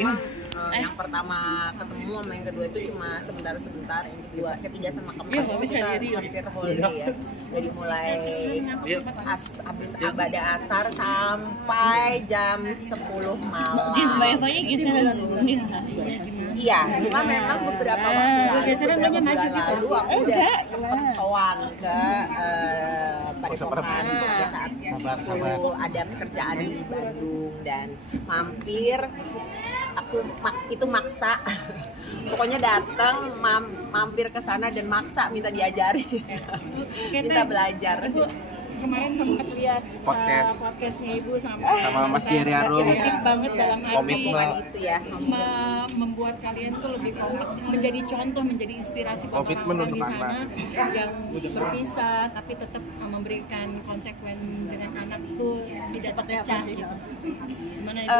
memang yang pertama ketemu sama yang kedua itu cuma sebentar-sebentar, yang kedua, ketiga sama keempat bisa hampir whole day ya. Jadi mulai habis abada asar sampai jam 10 malam. Iya, cuma memang beberapa waktu lalu aku udah sempet sowan ke Padepokan saat itu ada pekerjaan di Bandung dan mampir. Aku itu maksa, pokoknya datang mampir ke sana dan maksa minta diajari, minta belajar. Ibu kemarin sempat lihat podcastnya Ibu sama Mas Jerry Arum. Komit banget dalam arti itu ya, membuat kalian tuh lebih komit, menjadi contoh, menjadi inspirasi buat orang-orang di sana yang berpisah tapi tetap memberikan konsekuen dengan anak itu tidak terpecah. Gimana Ibu?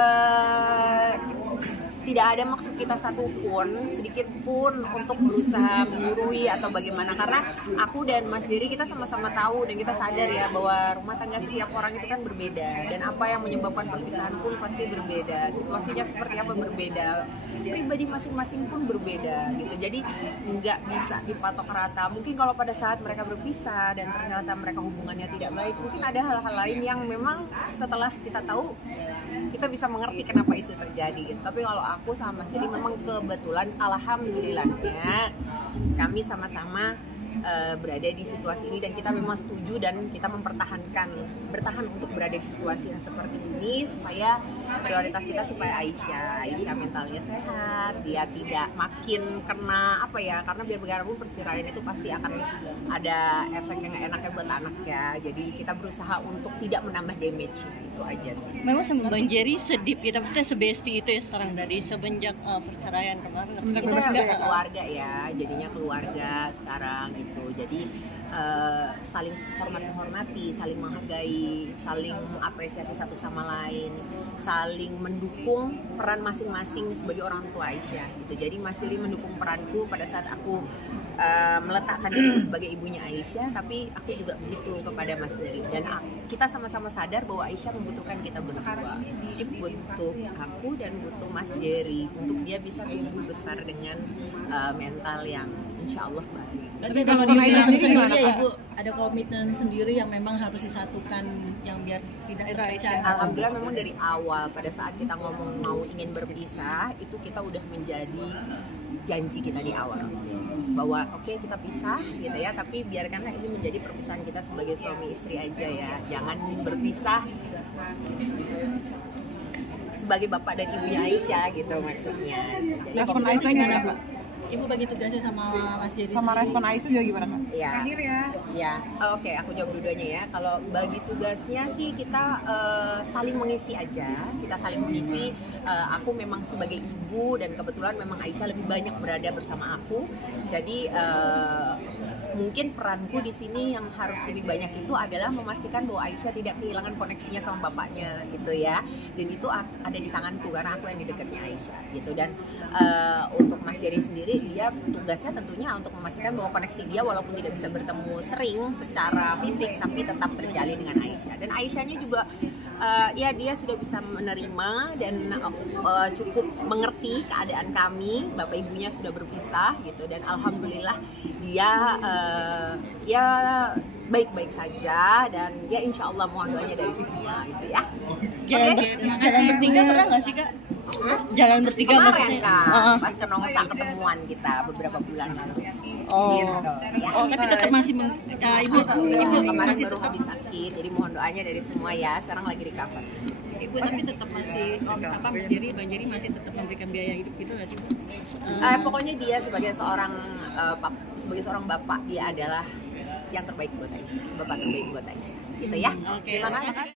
Tidak ada maksud kita satupun, sedikit pun untuk berusaha menggurui atau bagaimana, karena aku dan Mas Jerry kita sama-sama tahu dan kita sadar ya bahwa rumah tangga setiap orang itu kan berbeda dan apa yang menyebabkan perpisahan pun pasti berbeda, situasinya seperti apa berbeda, pribadi masing-masing pun berbeda gitu. Jadi nggak bisa dipatok rata. Mungkin kalau pada saat mereka berpisah dan ternyata mereka hubungannya tidak baik, mungkin ada hal-hal lain yang memang setelah kita tahu kita bisa mengerti kenapa itu terjadi gitu. Tapi kalau aku sama Mas Jerry memang kebetulan alhamdulillahnya kami sama-sama berada di situasi ini dan kita memang setuju dan kita bertahan untuk berada di situasi yang seperti ini supaya prioritas kita supaya Aisyah mentalnya sehat, dia tidak makin kena karena biar bagaimanapun perceraian itu pasti akan ada efek yang gak enaknya buat anak ya. Jadi kita berusaha untuk tidak menambah damage, itu aja sih. Memang sama Bang Jerry sedip kita maksudnya sebesti itu ya sekarang dari semenjak perceraian kemarin. Kita keluarga ya, jadinya keluarga sekarang gitu. Jadi saling menghormati, saling menghargai, saling mengapresiasi satu sama lain, saling mendukung peran masing-masing sebagai orang tua Aisyah gitu. Jadi Mas Jerry mendukung peranku pada saat aku meletakkan diriku sebagai ibunya Aisyah, tapi aku juga butuh kepada Mas Jerry dan kita sama-sama sadar bahwa Aisyah membutuhkan kita berdua, butuh aku dan butuh Mas Jerry untuk dia bisa tumbuh besar dengan mental yang insya Allah baik. Berarti kalau di Aisyah sendiri ya Ibu ada komitmen sendiri yang memang harus disatukan yang biar tidak terpecah. Alhamdulillah memang dari awal pada saat kita ngomong mau ingin berpisah itu kita udah menjadi janji kita di awal bahwa oke, kita pisah gitu ya, tapi biarkanlah ini menjadi perpisahan kita sebagai suami istri aja ya, jangan berpisah sebagai bapak dan ibunya Aisyah gitu maksudnya. Jadi respon Aisyah gimana Bu? Ibu bagi tugasnya sama Mas Jerry. Sama respon Aisyah juga gimana Kak? Ya. Ya. Oke, aku jawab dua-duanya ya. Kalau bagi tugasnya sih kita saling mengisi aja. Kita saling mengisi. Aku memang sebagai ibu dan kebetulan memang Aisyah lebih banyak berada bersama aku. Jadi mungkin peranku di sini yang harus lebih banyak itu adalah memastikan bahwa Aisyah tidak kehilangan koneksinya sama bapaknya gitu ya. Dan itu ada di tanganku karena aku yang di dekatnya Aisyah gitu. Dan untuk Mas Jerry sendiri dia tugasnya tentunya untuk memastikan bahwa koneksi dia walaupun tidak bisa bertemu sering secara fisik tapi tetap terjalin dengan Aisyah. Dan Aisyahnya juga ya dia sudah bisa menerima dan cukup mengerti keadaan kami, bapak ibunya sudah berpisah gitu dan alhamdulillah dia ya baik-baik saja dan ya insya Allah mohon doanya dari semua gitu ya. Jalan bertiga pernah nggak sih Kak? Jalan bertiga kemarin Kak, pas ke Nongsa ketemuan kita beberapa bulan lalu. Gitu, ya. Tapi tetap masih Ibu kemarin baru habis sakit, jadi mohon doanya dari semua ya. Sekarang lagi recover. Ibu tapi tetap masih Mas Jerry, Bang Jerry masih tetap memberikan biaya hidup gitu nggak sih Bu? Pokoknya dia sebagai seorang bapak dia adalah yang terbaik buat Aisyah, bapak terbaik buat Aisyah, gitu ya. Oke. Terima kasih.